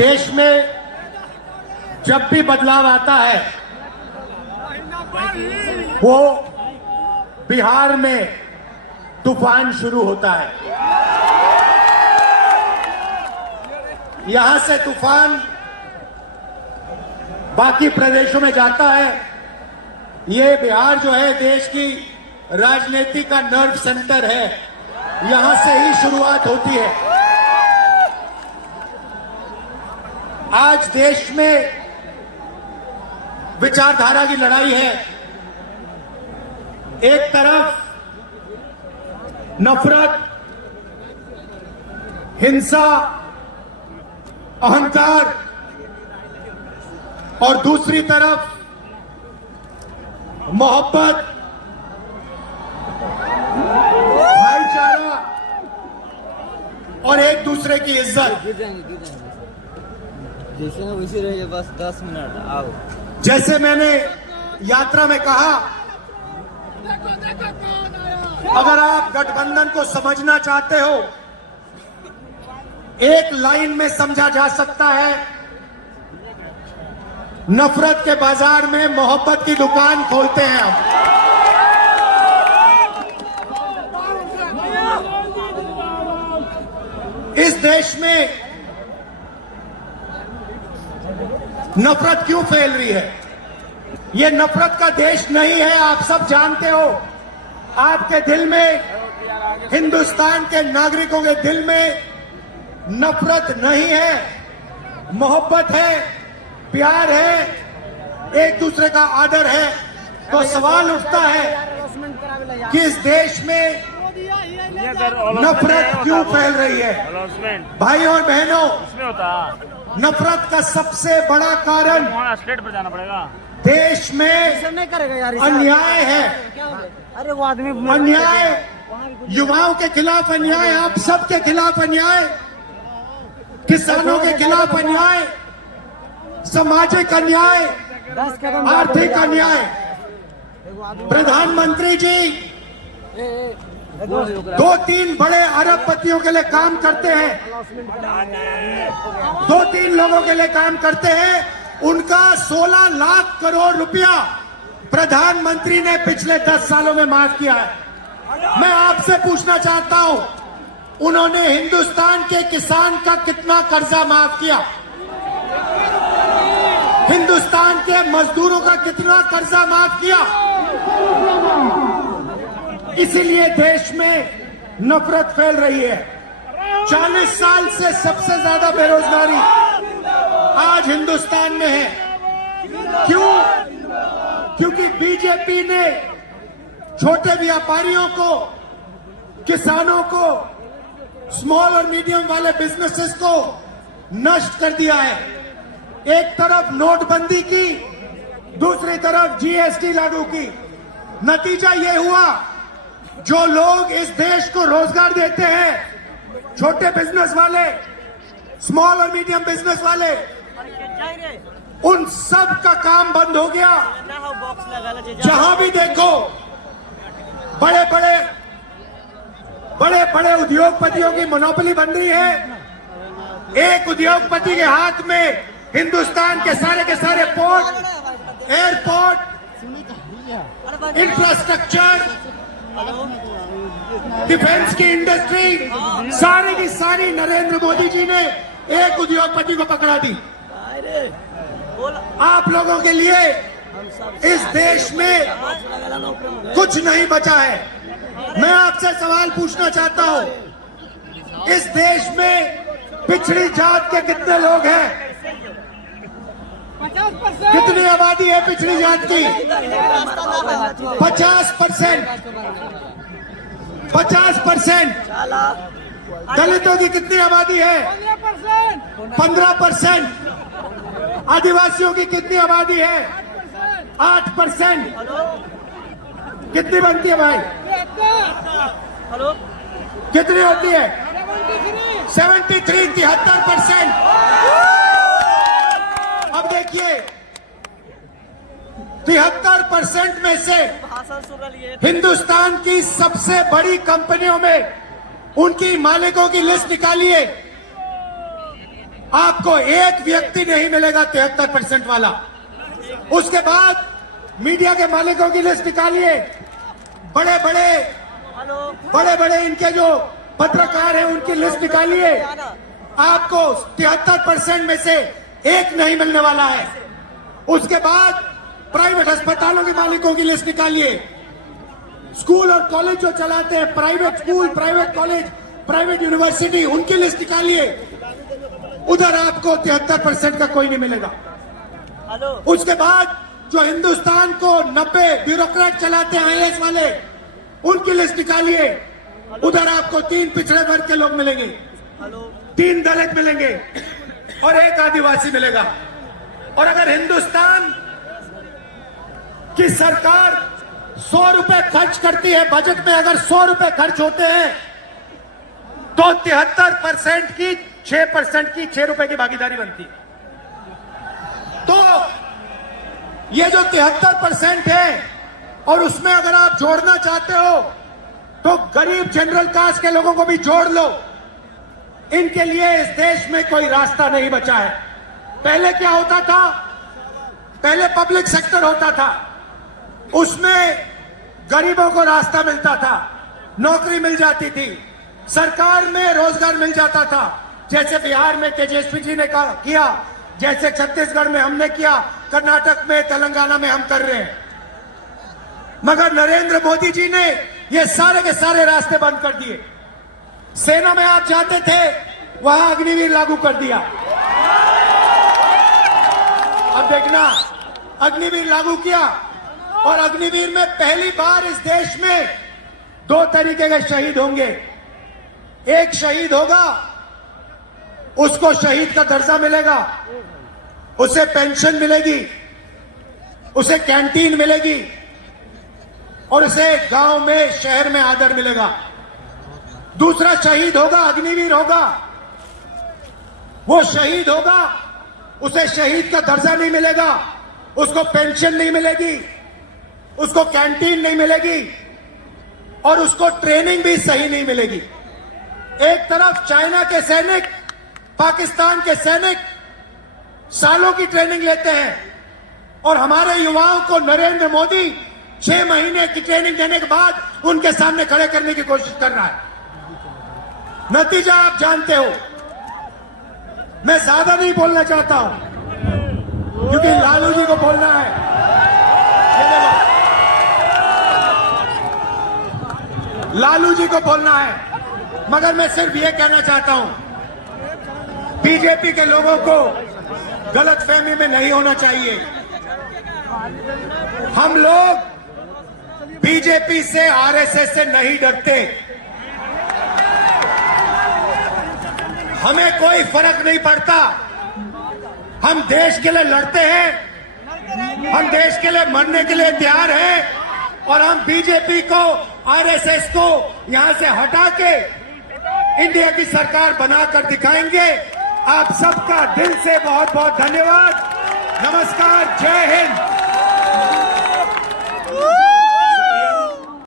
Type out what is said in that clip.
देश में जब भी बदलाव आता है वो बिहार में तूफान शुरू होता है। यहां से तूफान बाकी प्रदेशों में जाता है। ये बिहार जो है देश की राजनीति का नर्व सेंटर है, यहां से ही शुरुआत होती है। आज देश में विचारधारा की लड़ाई है। एक तरफ नफरत, हिंसा, अहंकार और दूसरी तरफ मोहब्बत, भाईचारा और एक दूसरे की इज्जत। जैसे वैसे रहिए, बस 10 मिनट आओ। जैसे मैंने यात्रा में कहा, अगर आप गठबंधन को समझना चाहते हो, एक लाइन में समझा जा सकता है, नफरत के बाजार में मोहब्बत की दुकान खोलते हैं हम। इस देश में नफरत क्यों फैल रही है? ये नफरत का देश नहीं है, आप सब जानते हो। आपके दिल में, हिंदुस्तान के नागरिकों के दिल में नफरत नहीं है, मोहब्बत है, प्यार है, एक दूसरे का आदर है। तो सवाल उठता है कि इस देश में नफरत क्यों फैल रही है? भाई और बहनों, नफरत का सबसे बड़ा कारण स्टेट पर जाना पड़ेगा। देश में अन्याय है। अरे वो आदमी अन्याय, युवाओं के खिलाफ अन्याय, आप सबके खिलाफ अन्याय, किसानों के खिलाफ अन्याय, सामाजिक अन्याय, आर्थिक अन्याय। प्रधानमंत्री जी 2-3 बड़े अरबपतियों के लिए काम करते हैं, 2-3 लोगों के लिए काम करते हैं। उनका 16 लाख करोड़ रुपया प्रधानमंत्री ने पिछले 10 सालों में माफ किया है। मैं आपसे पूछना चाहता हूं, उन्होंने हिंदुस्तान के किसान का कितना कर्जा माफ किया? हिंदुस्तान के मजदूरों का कितना कर्जा माफ किया? इसीलिए देश में नफरत फैल रही है। 40 साल से सबसे ज्यादा बेरोजगारी आज हिंदुस्तान में है। क्यों? क्योंकि बीजेपी ने छोटे व्यापारियों को, किसानों को, स्मॉल और मीडियम वाले बिजनेसेस को नष्ट कर दिया है। एक तरफ नोटबंदी की, दूसरी तरफ जीएसटी लागू की। नतीजा ये हुआ, जो लोग इस देश को रोजगार देते हैं, छोटे बिजनेस वाले, स्मॉल और मीडियम बिजनेस वाले, उन सब का काम बंद हो गया। जहां भी देखो बड़े बड़े उद्योगपतियों की मोनोपोली बन रही है। एक उद्योगपति के हाथ में हिंदुस्तान के सारे पोर्ट, एयरपोर्ट, इंफ्रास्ट्रक्चर, डिफेंस की इंडस्ट्री, सारी की सारी नरेंद्र मोदी जी ने एक उद्योगपति को पकड़ा दी। आप लोगों के लिए इस देश में कुछ नहीं बचा है। मैं आपसे सवाल पूछना चाहता हूं, इस देश में पिछड़ी जात के कितने लोग हैं? 50%। कितनी आबादी है पिछड़ी जात की? 50%। 50%। दलितों की कितनी आबादी है? 15%। आदिवासियों की कितनी आबादी है? 8%। कितनी बनती है भाई? कितनी होती है? 73, 73%। अब देखिए, 73% में से हिंदुस्तान की सबसे बड़ी कंपनियों में उनकी मालिकों की लिस्ट निकालिए। आपको एक व्यक्ति नहीं मिलेगा 73% वाला। उसके बाद मीडिया के मालिकों की लिस्ट निकालिए, बड़े बड़े इनके जो पत्रकार हैं उनकी लिस्ट निकालिए। आपको 73% में से एक नहीं मिलने वाला है। उसके बाद प्राइवेट अस्पतालों के मालिकों की लिस्ट निकालिए, स्कूल और कॉलेज जो चलाते हैं, private school, private college, private university, उनकी लिस्ट निकालिए। उधर आपको 73% का कोई नहीं मिलेगा। उसके बाद जो हिंदुस्तान को 90 ब्यूरोक्रेट चलाते हैं, IAS वाले, उनकी लिस्ट निकालिए। उधर आपको 3 पिछड़े वर्ग के लोग मिलेंगे, 3 दलित मिलेंगे और 1 आदिवासी मिलेगा। और अगर हिंदुस्तान की सरकार 100 रुपए खर्च करती है, बजट में अगर 100 रुपए खर्च होते हैं तो 73% की 6% की 6 रुपए की भागीदारी बनती है। तो ये जो 73% है और उसमें अगर आप जोड़ना चाहते हो तो गरीब जनरल कास्ट के लोगों को भी जोड़ लो। इनके लिए इस देश में कोई रास्ता नहीं बचा है। पहले क्या होता था? पहले पब्लिक सेक्टर होता था, उसमें गरीबों को रास्ता मिलता था, नौकरी मिल जाती थी, सरकार में रोजगार मिल जाता था, जैसे बिहार में तेजस्वी जी ने किया, जैसे छत्तीसगढ़ में हमने किया, कर्नाटक में, तेलंगाना में हम कर रहे हैं। मगर नरेंद्र मोदी जी ने ये सारे के सारे रास्ते बंद कर दिए। सेना में आप जाते थे, वहां अग्निवीर लागू कर दिया। अब देखना, अग्निवीर लागू किया और अग्निवीर में पहली बार इस देश में 2 तरीके के शहीद होंगे। एक शहीद होगा, उसको शहीद का दर्जा मिलेगा, उसे पेंशन मिलेगी, उसे कैंटीन मिलेगी और उसे गांव में, शहर में आदर मिलेगा। दूसरा शहीद होगा, अग्निवीर होगा, वो शहीद होगा, उसे शहीद का दर्जा नहीं मिलेगा, उसको पेंशन नहीं मिलेगी, उसको कैंटीन नहीं मिलेगी और उसको ट्रेनिंग भी सही नहीं मिलेगी। एक तरफ चाइना के सैनिक, पाकिस्तान के सैनिक सालों की ट्रेनिंग लेते हैं और हमारे युवाओं को नरेंद्र मोदी 6 महीने की ट्रेनिंग देने के बाद उनके सामने खड़े करने की कोशिश कर रहा है। नतीजा आप जानते हो। मैं ज्यादा नहीं बोलना चाहता हूं क्योंकि लालू जी को बोलना है। ये देखो, लालू जी को बोलना है, मगर मैं सिर्फ ये कहना चाहता हूं, बीजेपी के लोगों को गलतफहमी में नहीं होना चाहिए। हम लोग बीजेपी से, आरएसएस से नहीं डरते। हमें कोई फर्क नहीं पड़ता। हम देश के लिए लड़ते हैं, हम देश के लिए मरने के लिए तैयार हैं और हम बीजेपी को, आरएसएस को यहां से हटा के इंडिया की सरकार बनाकर दिखाएंगे। आप सबका दिल से बहुत बहुत धन्यवाद। नमस्कार, जय हिंद।